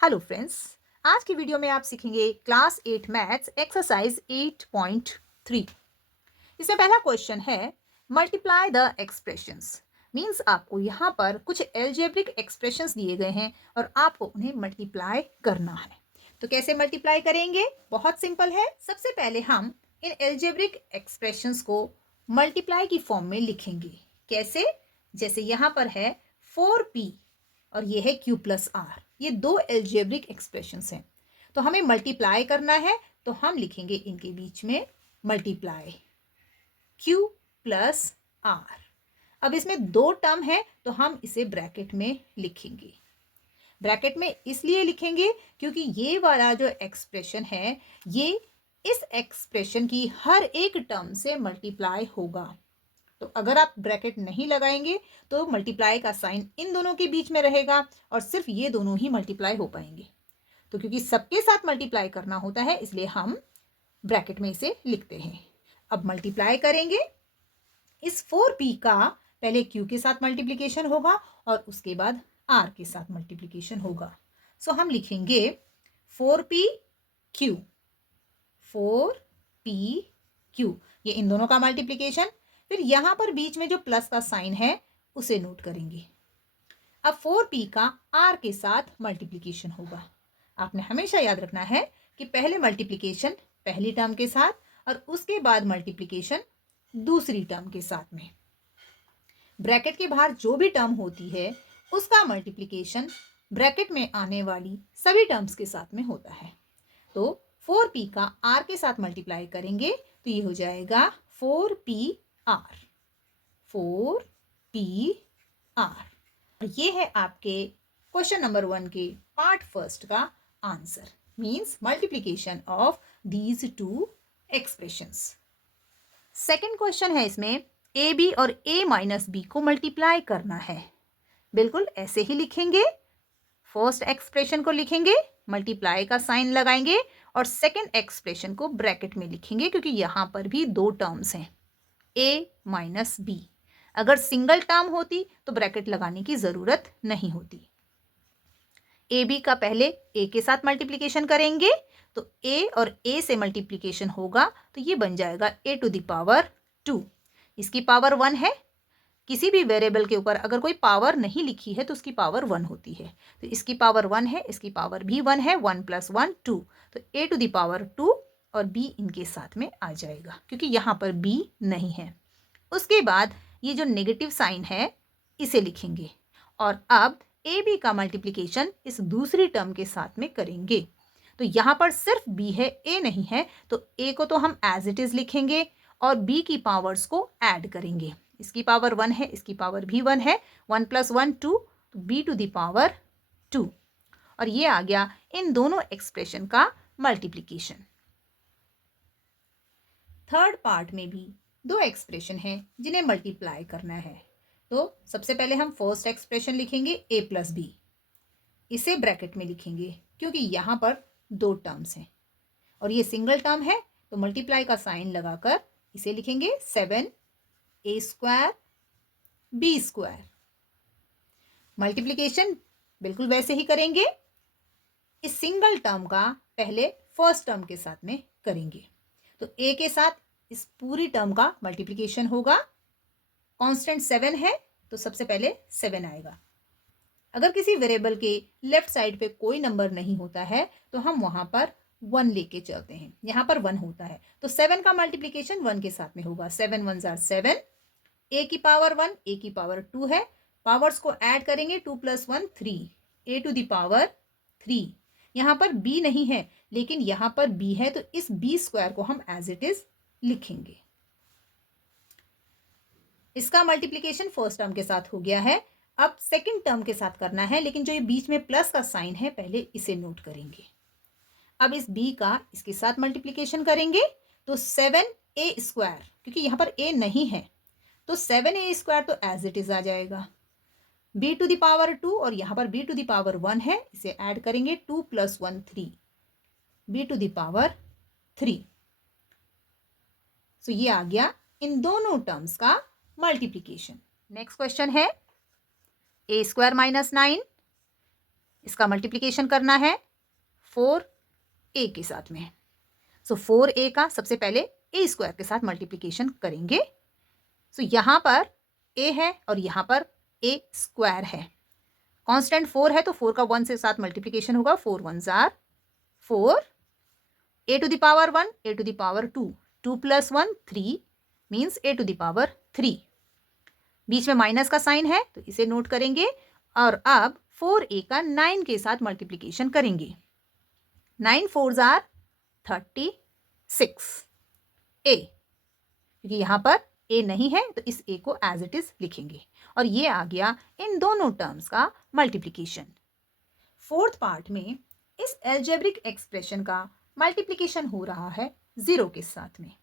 Hello friends. आज की video में आप सीखेंगे क्लास 8 मैथ्स एक्सरसाइज 8.3। इसमें पहला क्वेश्चन है मल्टीप्लाई द एक्सप्रेशंस। मींस आपको यहाँ पर कुछ एल्जेब्रिक एक्सप्रेशंस दिए गए हैं और आपको उन्हें मल्टीप्लाई करना है। तो कैसे मल्टीप्लाई करेंगे? बहुत सिंपल है। सबसे पहले हम इन एल्जेब्रिक एक्सप्रेशंस को मल्टीप्लाई की फॉर्म में लिखेंगे। कैसे? जैसे यहाँ पर है 4p और ये है q प्लस आर। ये दो एल्जेब्रिक एक्सप्रेशंस हैं, तो हमें मल्टीप्लाई करना है। तो हम लिखेंगे इनके बीच में मल्टीप्लाई q प्लस आर। अब इसमें दो टर्म है तो हम इसे ब्रैकेट में लिखेंगे। ब्रैकेट में इसलिए लिखेंगे क्योंकि ये वाला जो एक्सप्रेशन है ये इस एक्सप्रेशन की हर एक टर्म से मल्टीप्लाई होगा। तो अगर आप ब्रैकेट नहीं लगाएंगे तो मल्टीप्लाई का साइन इन दोनों के बीच में रहेगा और सिर्फ ये दोनों ही मल्टीप्लाई हो पाएंगे। तो क्योंकि सबके साथ मल्टीप्लाई करना होता है इसलिए हम ब्रैकेट में इसे लिखते हैं। अब मल्टीप्लाई करेंगे। इस 4p का पहले q के साथ मल्टीप्लिकेशन होगा और उसके बाद r के साथ मल्टीप्लिकेशन होगा। सो हम लिखेंगे 4p q, 4p q, ये इन दोनों का मल्टीप्लिकेशन। फिर यहां पर बीच में जो प्लस का साइन है उसे नोट करेंगे। अब 4p का r के साथ मल्टीप्लिकेशन होगा। आपने हमेशा याद रखना है कि पहले मल्टीप्लिकेशन पहली टर्म के साथ और उसके बाद मल्टीप्लिकेशन दूसरी टर्म के साथ में। ब्रैकेट के बाहर जो भी टर्म होती है उसका मल्टीप्लिकेशन ब्रैकेट में आने वाली सभी टर्म्स के साथ में होता है। तो 4p का r के साथ मल्टीप्लाई करेंगे तो ये हो जाएगा 4pr, 4pr। ये है आपके क्वेश्चन नंबर 1 के पार्ट फर्स्ट का answer. Means multiplication of these two expressions. Second question है, इसमें ए बी और a माइनस बी को मल्टीप्लाई करना है। बिल्कुल ऐसे ही लिखेंगे। फर्स्ट एक्सप्रेशन को लिखेंगे, मल्टीप्लाई का साइन लगाएंगे और सेकंड एक्सप्रेशन को ब्रैकेट में लिखेंगे क्योंकि यहां पर भी दो टर्म्स हैं a माइनस बी। अगर सिंगल टर्म होती तो ब्रैकेट लगाने की जरूरत नहीं होती। ए बी का पहले ए के साथ मल्टीप्लिकेशन करेंगे तो ए और ए से मल्टीप्लिकेशन होगा तो ये बन जाएगा ए टू द पावर 2। इसकी पावर 1 है। किसी भी वेरिएबल के ऊपर अगर कोई पावर नहीं लिखी है तो उसकी पावर 1 होती है। तो इसकी पावर 1 है, इसकी पावर भी 1 है। 1 + 1 2, तो ए टू द पावर 2 और बी इनके साथ में आ जाएगा क्योंकि यहाँ पर बी नहीं है। उसके बाद ये जो नेगेटिव साइन है इसे लिखेंगे और अब ए बी का मल्टीप्लिकेशन इस दूसरी टर्म के साथ में करेंगे। तो यहाँ पर सिर्फ बी है, ए नहीं है, तो ए को तो हम एज इट इज लिखेंगे और बी की पावर्स को ऐड करेंगे। इसकी पावर 1 है, इसकी पावर भी 1 है। 1 + 1 2, तो बी टू द पावर 2। और ये आ गया इन दोनों एक्सप्रेशन का मल्टीप्लिकेशन। थर्ड पार्ट में भी दो एक्सप्रेशन हैं जिन्हें मल्टीप्लाई करना है। तो सबसे पहले हम फर्स्ट एक्सप्रेशन लिखेंगे a + b। इसे ब्रैकेट में लिखेंगे क्योंकि यहाँ पर दो टर्म्स हैं और ये सिंगल टर्म है तो मल्टीप्लाई का साइन लगाकर इसे लिखेंगे 7a² b²। मल्टीप्लिकेशन बिल्कुल वैसे ही करेंगे। इस सिंगल टर्म का पहले फर्स्ट टर्म के साथ में करेंगे तो a के साथ इस पूरी टर्म का मल्टीप्लिकेशन होगा। कांस्टेंट 7 है तो सबसे पहले 7 आएगा। अगर किसी वेरिएबल के लेफ्ट साइड पे कोई नंबर नहीं होता है तो हम वहां पर 1 लेके चलते हैं। यहाँ पर 1 होता है तो 7 का मल्टीप्लिकेशन 1 के साथ में होगा। 7 1 = 7, a की पावर 1, a की पावर 2 है। पावर्स को ऐड करेंगे, 2 + 1 3, a टू द पावर 3। यहाँ पर b नहीं है लेकिन यहाँ पर b है तो इस b² को हम एज इट इज लिखेंगे। इसका मल्टीप्लिकेशन फर्स्ट टर्म के साथ हो गया है। अब सेकंड टर्म के साथ करना है लेकिन जो ये बीच में प्लस का साइन है पहले इसे नोट करेंगे। अब इस b का इसके साथ मल्टीप्लिकेशन करेंगे तो 7a², क्योंकि यहाँ पर a नहीं है तो 7a² तो एज इट इज आ जाएगा। b टू द पावर 2 और यहाँ पर b टू द पावर 1 है, इसे ऐड करेंगे 2 + 1 3, b to the power 3। So ये आ गया इन दोनों टर्म्स का मल्टीप्लिकेशन। नेक्स्ट क्वेश्चन है a² - 9 इसका मल्टीप्लिकेशन करना है 4a के साथ में। सो 4a का सबसे पहले a स्क्वायर के साथ मल्टीप्लिकेशन करेंगे। सो यहाँ पर a है और यहाँ पर a स्क्वायर है। कांस्टेंट 4 है तो 4 का 1 से साथ मल्टीप्लिकेशन होगा, 4 1 जार 4, a to the power 1, a to the power 2, 2 plus 1 3 means a to the power 3। बीच में माइनस का साइन है तो इसे नोट करेंगे और अब 4a का 9 के साथ मल्टीप्लिकेशन करेंगे। 9 4 जार 36 a, क्योंकि यहाँ पर a नहीं है तो इस a को एज इट इज लिखेंगे और ये आ गया इन दोनों टर्म्स का मल्टीप्लिकेशन। फोर्थ पार्ट में इस एल्जेब्रिक एक्सप्रेशन का मल्टीप्लिकेशन हो रहा है 0 के साथ में।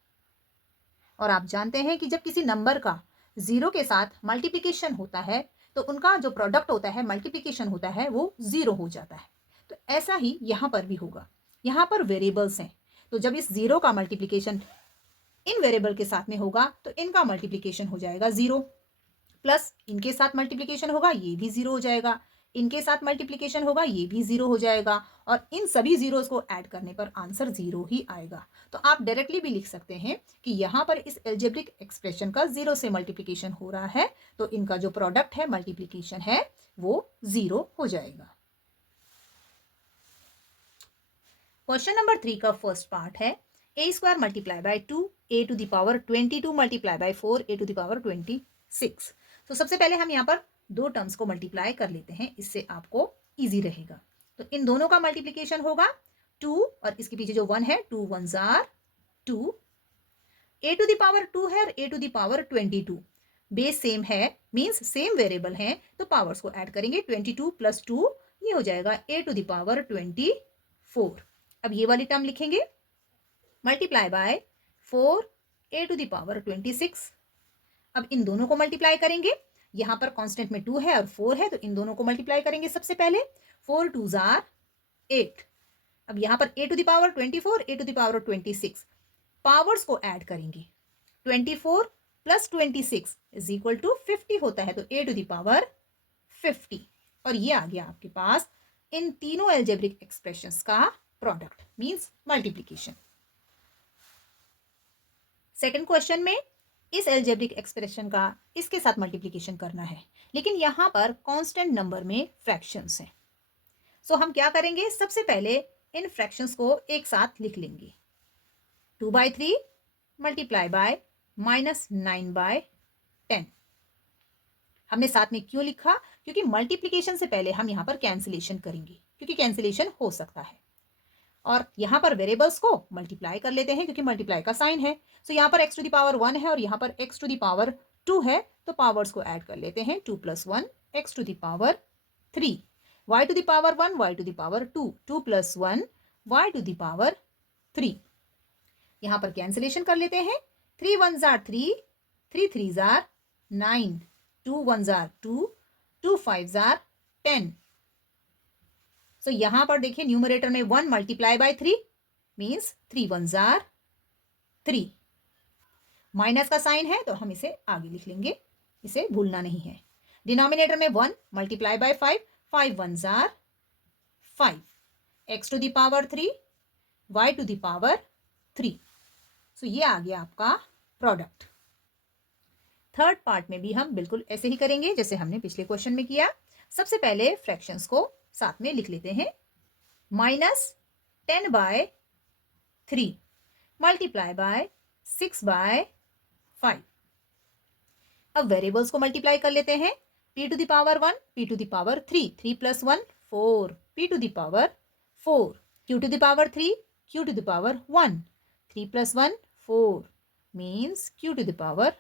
और आप जानते हैं कि जब किसी नंबर का 0 के साथ मल्टीप्लिकेशन होता है तो उनका जो प्रोडक्ट होता है, मल्टीप्लिकेशन होता है, वो 0 हो जाता है। तो ऐसा ही यहाँ पर भी होगा। यहाँ पर वेरिएबल्स हैं तो जब इस 0 का मल्टीप्लिकेशन इन वेरिएबल के साथ में होगा तो इनका मल्टीप्लिकेशन हो जाएगा 0, प्लस इनके साथ मल्टीप्लिकेशन होगा ये भी 0 हो जाएगा, इनके साथ मल्टीप्लिकेशन होगा ये भी 0 हो जाएगा और इन सभी जीरोस को ऐड करने पर आंसर 0 ही आएगा। तो आप डायरेक्टली भी लिख सकते हैं कि यहाँ पर इस एल्जेब्रिक एक्सप्रेशन का 0 से मल्टीप्लिकेशन हो रहा है तो इनका जो प्रोडक्ट है, मल्टीप्लिकेशन है, वो 0 हो जाएगा। क्वेश्चन नंबर 3 का फर्स्ट पार्ट है a square multiply by 2 a to the power 22 multiply by 4 a to the power 26। तो सबसे पहले हम यहाँ पर दो टर्म्स को मल्टीप्लाई कर लेते हैं, इससे आपको इजी रहेगा। तो इन दोनों का मल्टीप्लिकेशन होगा 2 और इसके पीछे जो 1 है 2 1 जार 2, a टू द पावर 2 है और a to the power 22, base same है मींस सेम वेरिएबल है तो पावर्स को ऐड करेंगे, 22 प्लस 2 ये हो जाएगा a टू द पावर 24। अब ये वाली टर्म लिखेंगे multiply by 4 a to the power 26। अब इन दोनों को मल्टीप्लाई करेंगे, यहाँ पर कांस्टेंट में 2 है और 4 है तो इन दोनों को मल्टीप्लाई करेंगे। सबसे पहले 4 2 जार 8। अब यहाँ पर a to the power 24 a to the power 26 powers को ऐड करेंगे, 24 प्लस 26 इज इक्वल टू 50 होता है तो a टू द पावर 50। और ये आ गया आपके पास इन तीनों एल्जेब्रिक एक्सप्रेशंस का product means multiplication. Second question में इस एल्जेब्रिक एक्सप्रेशन का इसके साथ मल्टीप्लिकेशन करना है, लेकिन यहाँ पर कांस्टेंट नंबर में फ्रैक्शंस हैं। सो हम क्या करेंगे, सबसे पहले इन फ्रैक्शंस को एक साथ लिख लेंगे। 2/3 मल्टीप्लाई बाय -9/10। हमने साथ में क्यों लिखा, क्योंकि मल्टीप्लिकेशन से पहले हम यहाँ पर कैंसिलेशन करेंगे, क्योंकि कैंसिलेशन हो सकता है। और यहाँ पर वेरिएबल्स को मल्टीप्लाई कर लेते हैं क्योंकि मल्टीप्लाई का साइन है। सो यहाँ पर x टू द पावर 1 है और यहाँ पर x टू द पावर 2 है तो पावर्स को ऐड कर लेते हैं। 2 plus 1 x to the power 3, y to the power 1 y to the power 2, 2 plus 1 y to the power 3। यहाँ पर कैंसिलेशन कर लेते हैं। 3 1 जार 3, 3 3 जार 9, 2 1 जार 2, 2 5 जार 10। सो यहां पर देखिए न्यूमरेटर में 1 मल्टीप्लाई बाय 3 मीन्स 3 1 जार 3। माइनस का साइन है तो हम इसे आगे लिख लेंगे, इसे भूलना नहीं है। डिनोमिनेटर में 1 मल्टीप्लाई बाय 5, 5 1 जार 5, x to the power 3 y to the power 3। So ये आ गया आपका प्रोडक्ट। थर्ड पार्ट में भी हम बिल्कुल ऐसे ही करेंगे जैसे हमने पिछले क्वेश्चन में किया। सबसे पहले फ्रैक्शंस को साथ में लिख लेते हैं। -10/3 मल्टीप्लाई बाय 6/5। अब वेरिएबल्स को मल्टीप्लाई कर लेते हैं। p to the power 1 p to the power 3, 3 plus 1 4 p to the power 4, q to the power 3 q to the power 1, 3 plus 1 4 means q to the power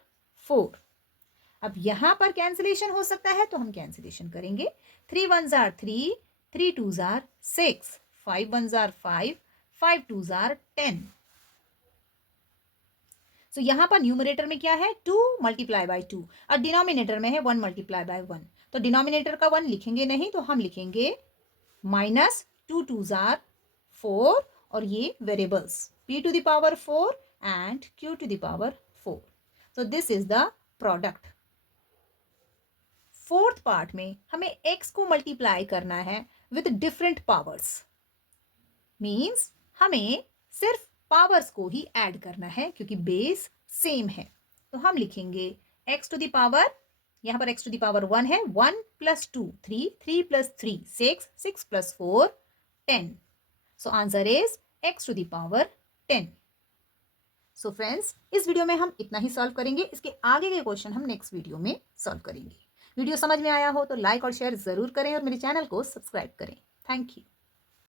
4। अब यहां पर cancellation हो सकता है तो हम कैंसिलेशन करेंगे। 3 1 जार 3, 3 2 जार 6, 5 1 जार 5, 5 2 जार 10। सो यहां पर न्यूमरेटर में क्या है 2 मल्टीप्लाई बाय 2 और डिनोमिनेटर में है 1 मल्टीप्लाई बाय 1। तो डिनोमिनेटर का 1 लिखेंगे नहीं तो हम लिखेंगे -2 2 जार 4 और ये variables p to the power 4 and q to the power 4। So this is the product. Fourth part में हमें x को मल्टीप्लाई करना है विद डिफरेंट पावर्स। मीन्स हमें सिर्फ पावर्स को ही ऐड करना है क्योंकि बेस सेम है। तो हम लिखेंगे x टू द पावर, यहाँ पर x टू द पावर 1 है, 1 plus 2 3, 3 plus 3 6, 6 plus 4 10। So answer is x to the power 10। So friends, इस वीडियो में हम इतना ही सॉल्व करेंगे। इसके आगे के क्वेश्चन हम नेक्स्ट वीडियो में सॉल्व करेंगे। वीडियो समझ में आया हो तो लाइक और शेयर जरूर करें और मेरे चैनल को सब्सक्राइब करें। Thank you.